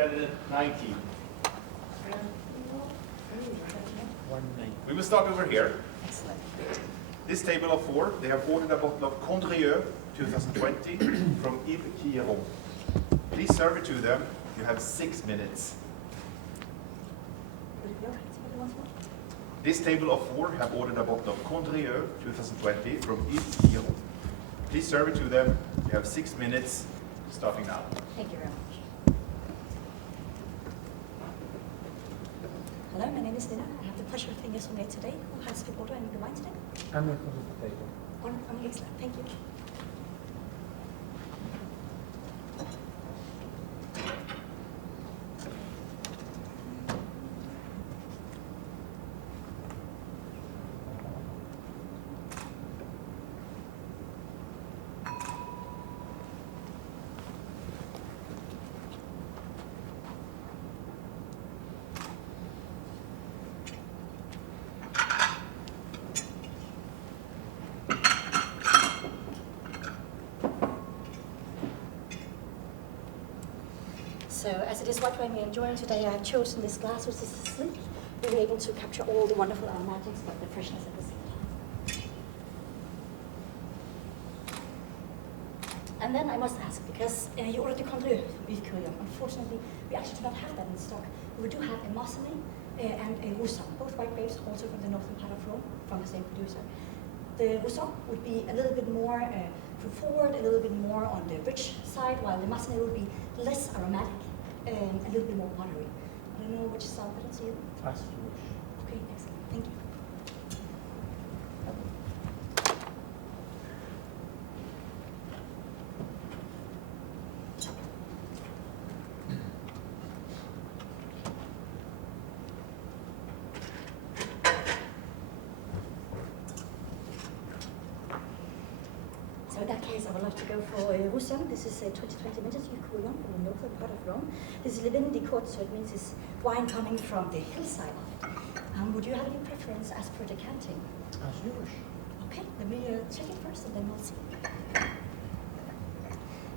2019. We will start over here. Excellent. This table of 4, they have ordered a bottle of Condrieu 2020 from Yves Quiron. Please serve it to them. You have 6 minutes. This table of 4 have ordered a bottle of Condrieu 2020 from Yves Quiron. Please serve it to them. You have 6 minutes, starting now. Thank you very much. Hello, my name is Nina. I have the pleasure of being your sommelier today. Who has the order and the wine today? I'm going to put the table. Excellent, thank you. So as it is what we're enjoying today, I've chosen this glass, which is sleek, really able to capture all the wonderful aromatics, but the freshness at the same time. And then I must ask, because you ordered the Condrieu with Quiron. Unfortunately, we actually do not have that in stock. We do have a Marsanne and a Roussanne, both white grapes, also from the northern part of Rome, from the same producer. The Roussanne would be a little bit more forward, a little bit more on the rich side, while the Marsanne would be less aromatic and a little bit more watery. I don't know which sound better to you. As you wish. Okay, excellent. Thank you. So in that case, I would like to go for Roussanne. This is a 2020 vintage Yves Quiron from the northern part of Rome. This is Livin di Court, so it means it's wine coming from the hillside of it. Would you have any preference as per decanting? As you wish. Okay, let me check it first and then we'll see.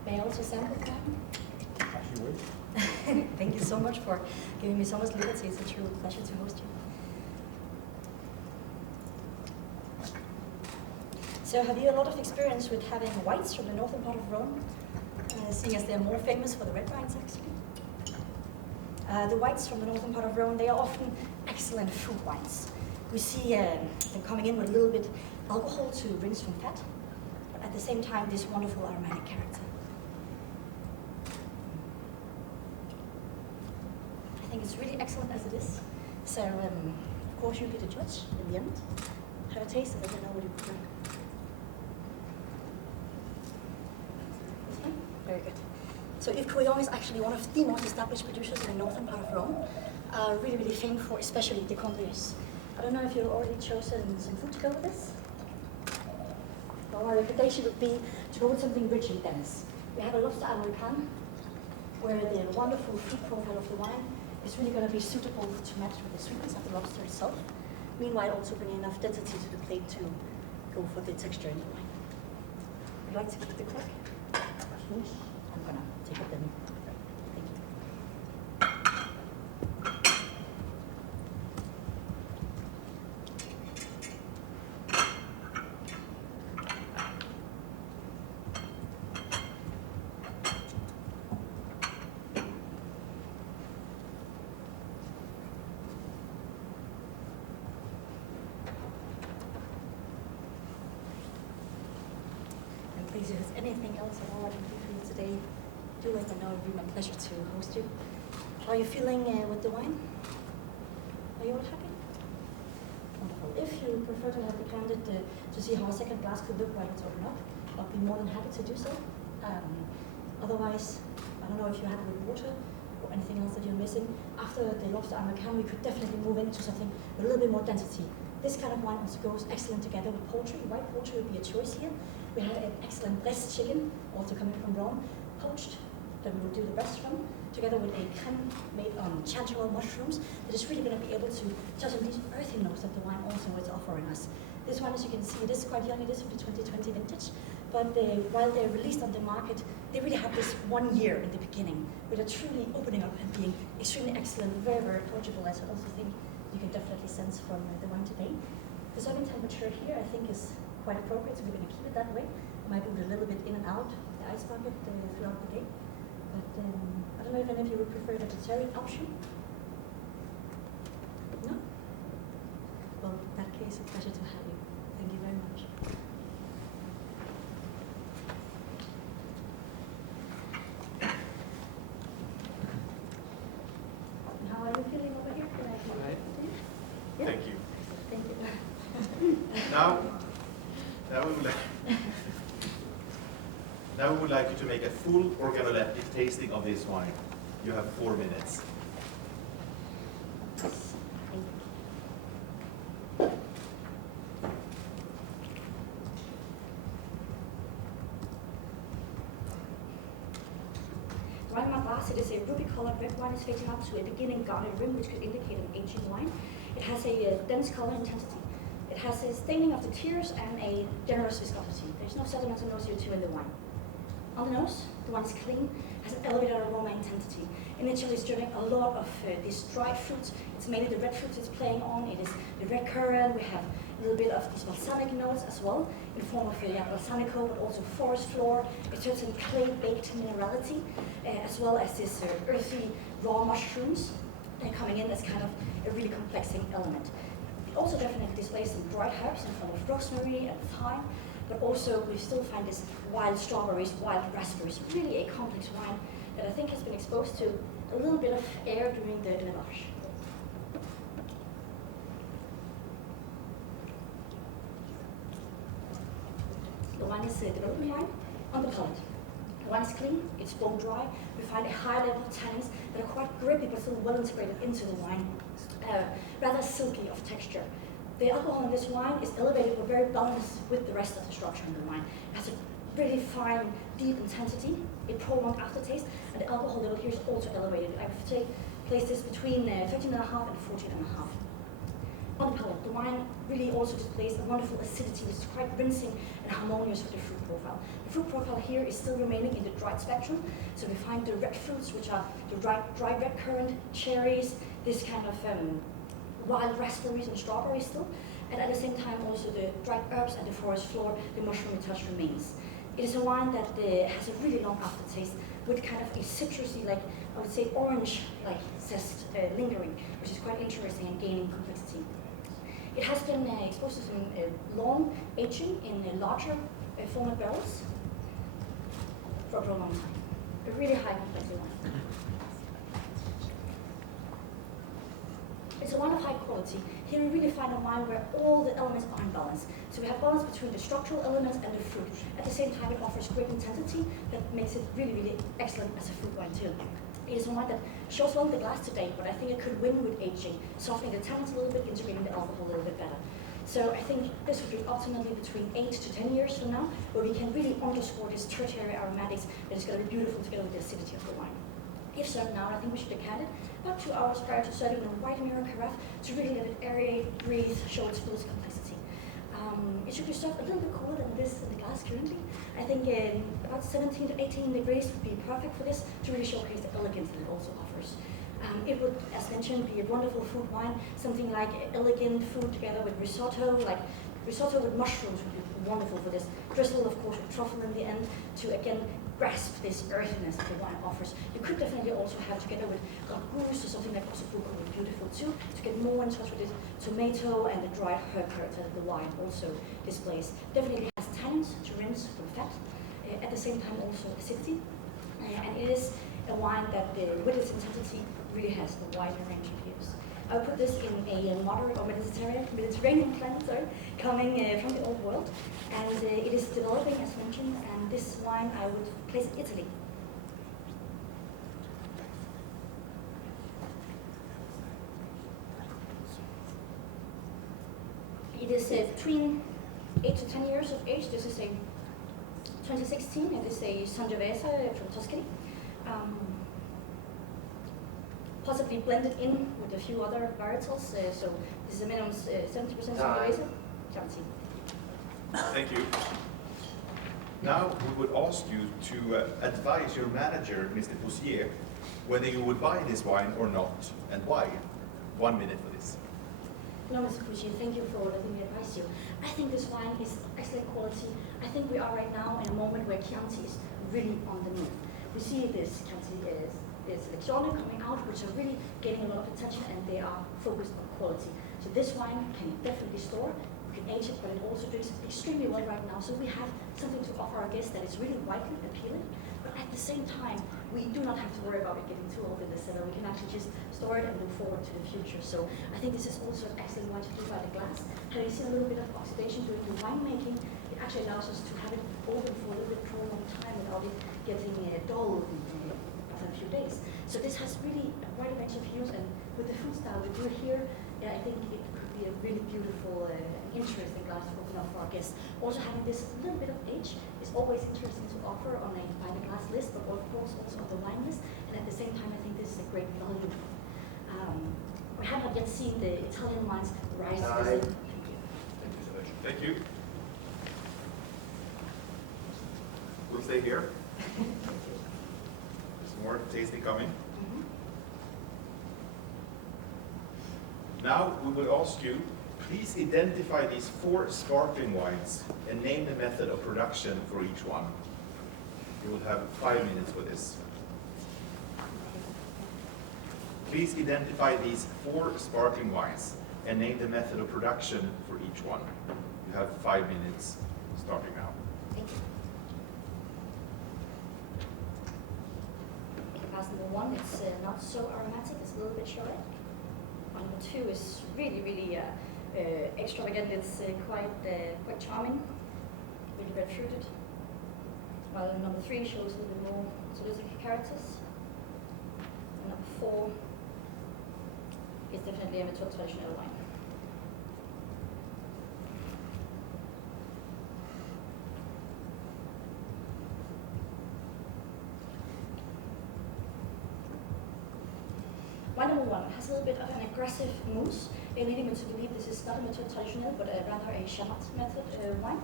May I also sample the wine? As you wish. Thank you so much for giving me so much liberty. It's a true pleasure to host you. So have you a lot of experience with having whites from the northern part of Rome, seeing as they're more famous for the red wines actually? The whites from the northern part of Rome, they are often excellent fruit wines. We see them coming in with a little bit alcohol to rinse from fat, but at the same time this wonderful aromatic character. I think it's really excellent as it is. So of course you'll be the judge in the end. Have a taste of it and know what you prefer. Very good. So Yves Quiron is actually one of the most established producers in the northern part of Rome. Really, really famed for especially the Condrieux. I don't know if you've already chosen some food to go with this. Well, my recommendation would be to go with something rich and dense. We have a lobster American, where the wonderful fruit profile of the wine is really going to be suitable to match with the sweetness of the lobster itself. Meanwhile, also bringing enough density to the plate to go for the texture in the wine. Would you like to keep the cork? I'm gonna take it then. Thank you. And please, if there's anything else at all I can do for you today, do let me know. It would be my pleasure to host you. How are you feeling with the wine? Are you all happy? Wonderful. If you prefer to have decanted to see how a second glass could look while it's opened up, I'll be more than happy to do so. Otherwise, I don't know if you have it with water or anything else that you're missing. After the lobster American, we could definitely move into something with a little bit more density. This kind of wine also goes excellent together with poultry. White poultry would be a choice here. We have an excellent breast chicken, also coming from Rome, poached, that we will do the breast from, together with a creme made on chanterelle mushrooms that is really going to be able to touch on these earthy notes that the wine also is offering us. This one, as you can see, it is quite young. It is from the 2020 vintage, but while they're released on the market, they really have this 1 year in the beginning, with a truly opening up and being extremely excellent, very, very approachable, as I also think you can definitely sense from the wine today. The serving temperature here, I think, is quite appropriate, so we're going to keep it that way. I might move it a little bit in and out of the ice bucket throughout the day. But I don't know if any of you would prefer the vegetarian option. No? Well, in that case, a pleasure to have you. Thank you very much. And how are you feeling over here? Can I come Fine. Yeah? Thank you. Thank you. Now we would like you to make a full organoleptic tasting of this wine. You have 4 minutes. Wine Madras, it is a ruby-colored red wine. It's facing up to a beginning garnet rim, which could indicate an aging wine. It has a dense color intensity. It has a staining of the tears and a generous viscosity. There's no sediments and no CO2 in the wine. On the nose, the wine is clean, has an elevated aroma intensity. Initially, it's driven a lot of these dried fruits. It's mainly the red fruits it's playing on. It is the red currant. We have a little bit of these balsamic notes as well, in the form of balsamico, but also forest floor, a certain clay-baked minerality, as well as this earthy raw mushrooms coming in as kind of a really complexing element. It also definitely displays some dried herbs in the form of rosemary and thyme, but also we still find this wild strawberries, wild raspberries, really a complex wine that I think has been exposed to a little bit of air during the élevage. The wine is developing wine on the palate. The wine is clean, it's bone dry. We find a high level of tannins that are quite grippy but still well integrated into the wine, rather silky of texture. The alcohol in this wine is elevated but very balanced with the rest of the structure in the wine. It has a really fine, deep intensity, a prolonged aftertaste, and the alcohol level here is also elevated. I would place this between 13.5 and 14.5. On the palate, the wine really also displays a wonderful acidity, which is quite rinsing and harmonious with the fruit profile. The fruit profile here is still remaining in the dried spectrum, so we find the red fruits, which are the dry red currant, cherries, this kind of wild raspberries and strawberries still, and at the same time also the dried herbs and the forest floor, the mushroomy touch remains. It is a wine that has a really long aftertaste with kind of a citrusy, like I would say orange-like zest lingering, which is quite interesting and gaining complexity. It has been exposed to some long aging in larger format barrels for a prolonged time. A really high complexity wine. It's a wine of high quality. Here we really find a wine where all the elements are in balance. So we have balance between the structural elements and the fruit. At the same time, it offers great intensity that makes it really, really excellent as a fruit wine too. It is a wine that shows well in the glass today, but I think it could win with aging, softening the tannins a little bit, integrating the alcohol a little bit better. So I think this would be optimally between 8 to 10 years from now, where we can really underscore this tertiary aromatics that is going to be beautiful together with the acidity of the wine. If so now, I think we should decant it about 2 hours prior to serving in a white mirror carafe to really let it aerate, breathe, show its fullest complexity. It should be served a little bit cooler than this in the glass currently. I think about 17 to 18 degrees would be perfect for this to really showcase the elegance that it also offers. It would, as mentioned, be a wonderful food wine, something like elegant food together with risotto, like risotto with mushrooms would be wonderful for this. Drizzle, of course, with truffle in the end to, again, grasp this earthiness that the wine offers. You could definitely also have together with ragout or something like ossobuco would be beautiful too, to get more in touch with this tomato and the dried herb character that the wine also displays. Definitely has tannins to rinse from fat, at the same time also acidity, and it is a wine that with its intensity really has a wide range of use. I would put this in a moderate or Mediterranean climate, coming from the old world, and it is developing as mentioned, and this wine I would place in Italy. It is between 8 to 10 years of age. This is a 2016, it is a Sangiovese from Tuscany. Possibly blended in with a few other varietals, so this is a minimum 70% Sangiovese. Thank you. Now we would ask you to advise your manager, Mr. Poussier, whether you would buy this wine or not, and why. 1 minute for this. No, Mr. Poussier, thank you for letting me advise you. I think this wine is excellent quality. I think we are right now in a moment where Chianti is really on the move. We see this Chianti selezione coming out, which are really getting a lot of attention, and they are focused on quality. So this wine can definitely store. You can age it, but it also drinks extremely well right now. So we have something to offer our guests that is really widely appealing. But at the same time, we do not have to worry about it getting too old in the cellar. We can actually just store it and look forward to the future. So I think this is also an excellent wine to do by the glass. Having seen a little bit of oxidation during the winemaking, it actually allows us to have it open for a little bit prolonged time without it getting dull after a few days. So this has really a wide range of use, and with the food style we do here, I think it could be a really beautiful interesting glass to open up for our guests. Also having this little bit of age is always interesting to offer on a by the glass list, but of course also on the wine list. And at the same time, I think this is a great value. We have not yet seen the Italian wines rise. Thank you. Thank you so much. Thank you. We'll stay here. There's more tasting coming. Now we will ask you, please identify these 4 sparkling wines and name the method of production for each one. You will have 5 minutes for this. Please identify these 4 sparkling wines and name the method of production for each one. You have 5 minutes starting now. Thank you. Glass number 1, it's not so aromatic, it's a little bit showy. Number 2 is really extravagant. It's quite charming, really red fruited. While number 3 shows a little bit more solidic characters. And number 4 is definitely a Methode traditional wine. Wine number 1 has a little bit of an aggressive mousse, leading me to believe this is not a Methode traditional, but rather a Chamat method wine,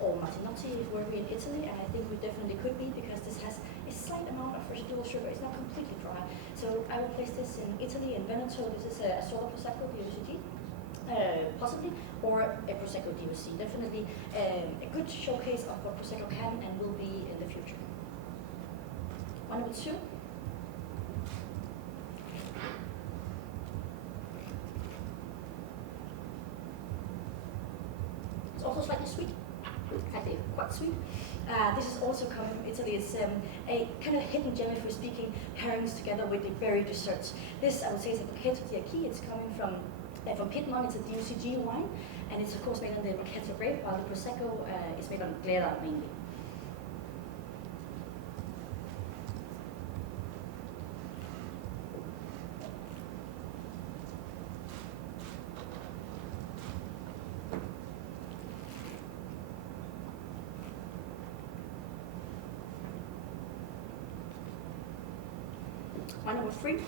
or Martinotti if we're in Italy, and I think we definitely could be, because this has a slight amount of residual sugar. It's not completely dry. So I will place this in Italy, in Veneto. This is a sort of Prosecco DOCG, possibly, or a Prosecco DOC. Definitely a good showcase of what Prosecco can and will be in the future. Wine number 2. Also slightly sweet, actually quite sweet. This is also coming from Italy. It's a kind of hidden gem, if we're speaking, pairings together with the berry desserts. This, I would say, is a Marchetto di Acqui. It's coming from Piedmont. It's a DOCG wine, and it's of course made on the Marchetto grape, while the Prosecco is made on Glera mainly. Wine number 3,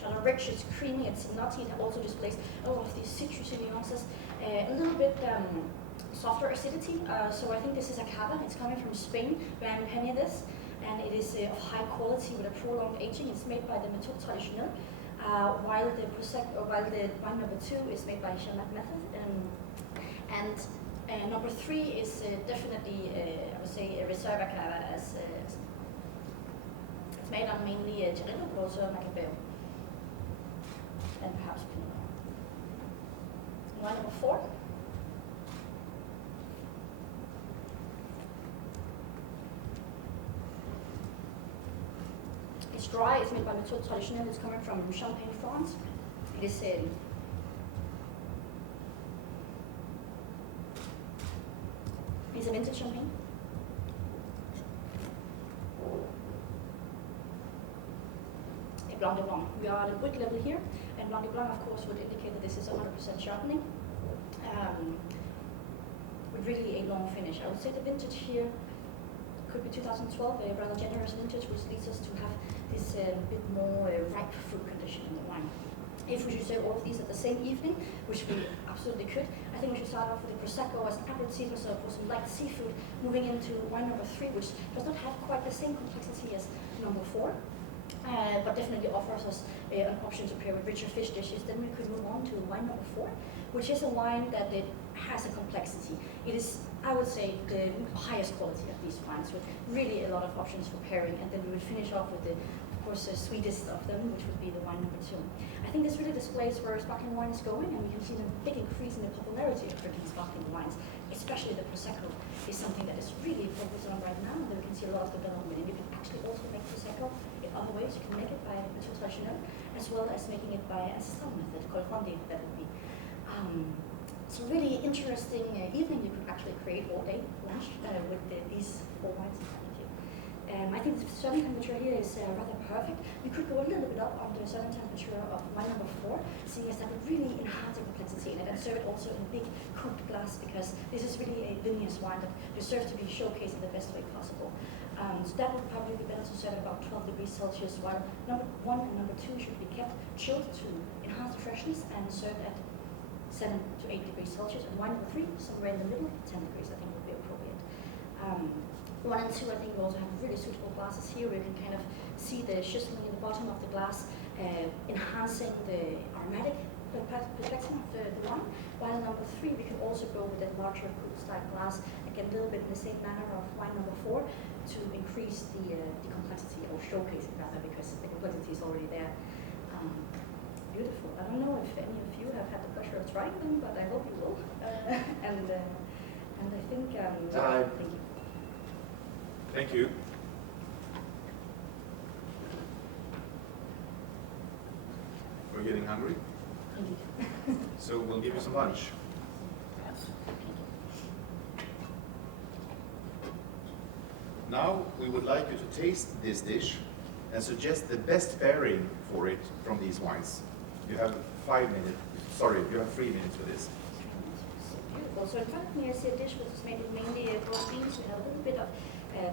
Chardonnay rich, it's creamy, it's nutty, it also displays a lot of these citrusy nuances, a little bit softer acidity, so I think this is a cava. It's coming from Spain, Gran Peña this, and it is of high quality with a prolonged aging. It's made by the Methode traditional, while the wine number 2 is made by Chamat method, and number 3 is definitely, I would say, a Reserva cava, as it's made on mainly Chianti, but also Macabeo, and perhaps Pinot Noir. Wine number 4. It's dry. It's made by Methode traditional. It's coming from Champagne, France. It is it's a vintage champagne. Blanc de Blanc. We are at a good level here, and Blanc de Blanc, of course, would indicate that this is 100% Chardonnay, with really a long finish. I would say the vintage here could be 2012, a rather generous vintage, which leads us to have this bit more ripe fruit condition in the wine. If we should serve all of these at the same evening, which we absolutely could, I think we should start off with the Prosecco as an aperitif or for some light seafood, moving into wine number 3, which does not have quite the same complexity as number 4, but definitely offers us an option to pair with richer fish dishes. Then we could move on to wine number 4, which is a wine that it has a complexity. It is, I would say, the highest quality of these wines, with really a lot of options for pairing. And then we would finish off with the, of course, the sweetest of them, which would be the wine number 2. I think this really displays where sparkling wine is going, and we can see a big increase in the popularity of drinking sparkling wines, especially the Prosecco is something that is really focused on right now, and we can see a lot of development. And you can actually also make Prosecco in other ways. You can make it by Méthode Traditionnelle, as well as making it by ASISomms method, called Conde, that would be. It's a really interesting evening. You could actually create all day lunch with these 4 wines in front of you. I think the serving temperature here is rather perfect. We could go a little bit up on the serving temperature of wine number 4, seeing as that would really enhance the complexity in it, and serve it also in a big cooked glass, because this is really a vinous wine that deserves to be showcased in the best way possible. So that would probably be better to serve at about 12 degrees Celsius, while number 1 and number 2 should be kept chilled to enhance the freshness and served at 7 to 8 degrees Celsius, and wine number 3, somewhere in the middle, 10 degrees, I think would be appropriate. 1 and 2, I think we also have really suitable glasses here, where you can kind of see the chiseling in the bottom of the glass, enhancing the aromatic perspective of the wine. While number 3, we can also go with a larger coupe style glass, again, a little bit in the same manner of wine number 4, to increase the complexity, or showcase it rather, because the complexity is already there. Beautiful. I don't know if any of you have had the pleasure of trying them, but I hope you will. And I think, thank you. Thank you. We're getting hungry, so we'll give you some lunch. Now we would like you to taste this dish and suggest the best pairing for it from these wines. You have 5 minutes. Sorry, you have 3 minutes for this. Beautiful. So in front of me, I see a dish which is made with mainly raw beans. We have a little bit of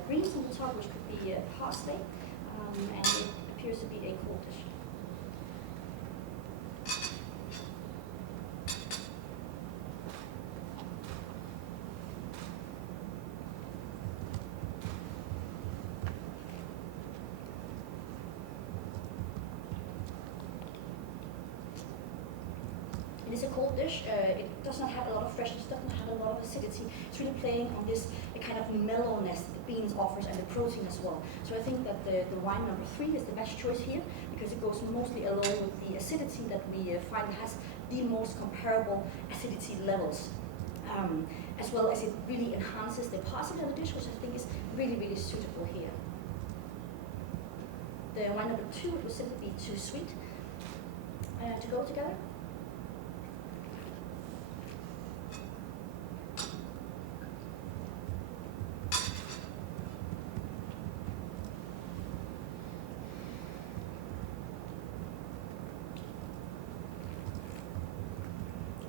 greens on the top, which could be parsley, and it appears to be a cold dish. It is a cold dish. It does not have a lot of freshness, does not have a lot of acidity. It's really playing on this kind of mellowness that the beans offers, and the protein as well. So I think that the wine number 3 is the best choice here, because it goes mostly along with the acidity that we find has the most comparable acidity levels, as well as it really enhances the opacity of the dish, which I think is really, really suitable here. The wine number 2 would simply be too sweet to go together.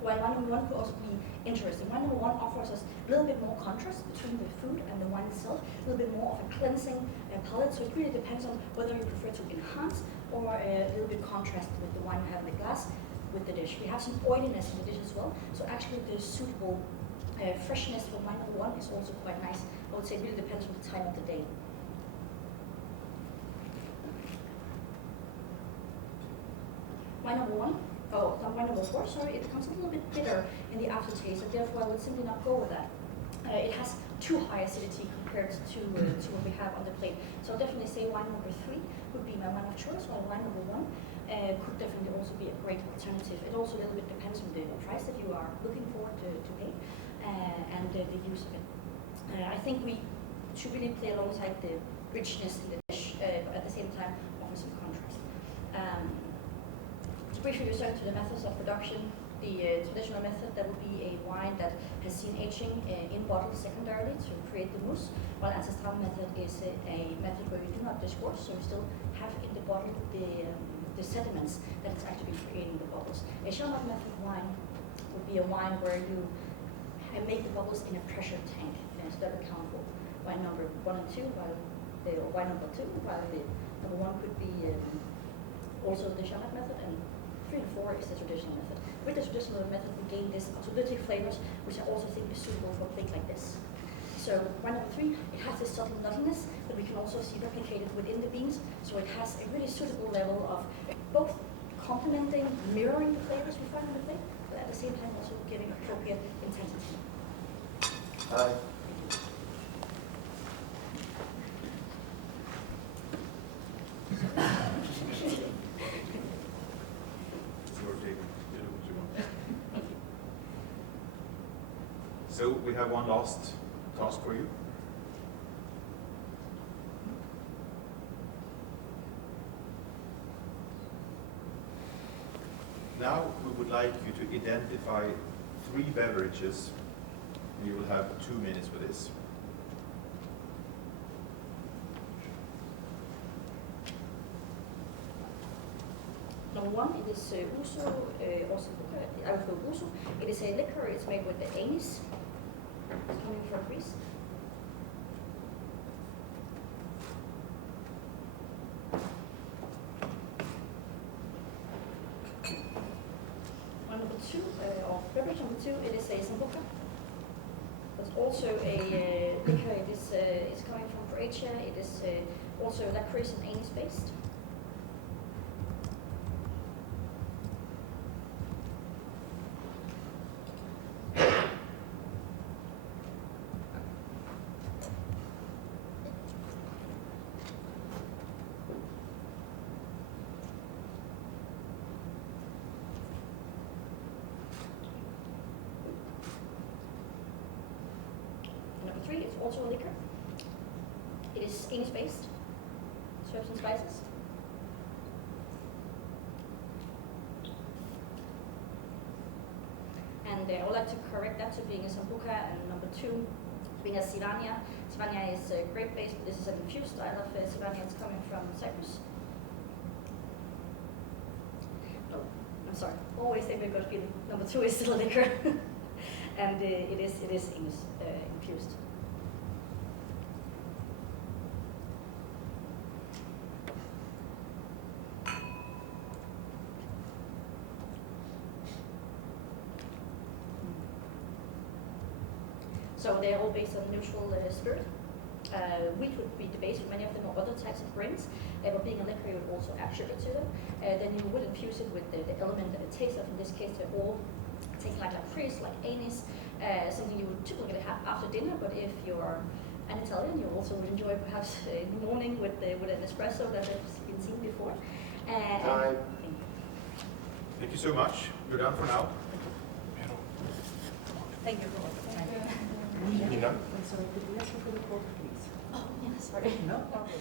While wine number 1 could also be interesting. Wine number 1 offers us a little bit more contrast between the food and the wine itself, a little bit more of a cleansing palate. So it really depends on whether you prefer to enhance or a little bit contrast with the wine you have in the glass with the dish. We have some oiliness in the dish as well. So actually the suitable freshness for wine number 1 is also quite nice. I would say it really depends on the time of the day. Wine number 1. Oh, wine number 4, sorry, it becomes a little bit bitter in the aftertaste, and therefore I would simply not go with that. It has too high acidity compared to what we have on the plate. So I'll definitely say wine number 3 would be my wine of choice, while wine number 1 could definitely also be a great alternative. It also a little bit depends on the price that you are looking for to pay, and the use of it. I think we should really play alongside the richness in the dish, but at the same time offer some contrast. Briefly return to the methods of production. The traditional method, that would be a wine that has seen aging in bottles secondarily to create the mousse, while ASISomms method is a method where we do not disgorge, so we still have in the bottle the sediments that it's actually creating the bubbles. A Charmat method wine would be a wine where you make the bubbles in a pressure tank, so that would count for wine number 1 and 2, while the wine number 2, while the number 1 could be also the Charmat method, and 3 and 4 is the traditional method. With the traditional method, we gain these autolytic flavors, which I also think is suitable for things like this. So wine number 3, it has this subtle nuttiness that we can also see replicated within the beans. So it has a really suitable level of both complementing, mirroring the flavors we find in the plate, but at the same time also giving appropriate intensity. Hi. It's your table. You do what you want. So we have one last task for you. Now we would like you to identify 3 beverages. You will have 2 minutes for this. Number 1, it is Uso, or Sambuca. I will go Uso. It is a liquor, it's made with the anise. It's coming from Greece. Number 2, or beverage number 2, it is a Sambuca. It's also a liquor, it is it's coming from Croatia. It is also licorice and anise based. Number 3 is also a liquor. It is anise based, herbs and spices. And I would like to correct that to being a Sambuca, and number 2 being a Sivania. Sivania is grape based, but this is an infused style of Sivania. It's coming from Cyprus. Oh, I'm sorry. Always think we're good. Number 2 is still a liquor. And it is anise infused. So they're all based on neutral spirit. Wheat would be the base of many of them, or other types of grains. But being a liquor, you would also add sugar to them. Then you would infuse it with the element that it tastes of. In this case, they're all things like licorice, like anise, something you would typically have after dinner. But if you're an Italian, you also would enjoy perhaps in the morning with an espresso that has been seen before. Thank you so much. You're done for now. Thank you. Nina? I'm sorry, could we ask you for the report, please? Oh, yeah, sorry. No problem.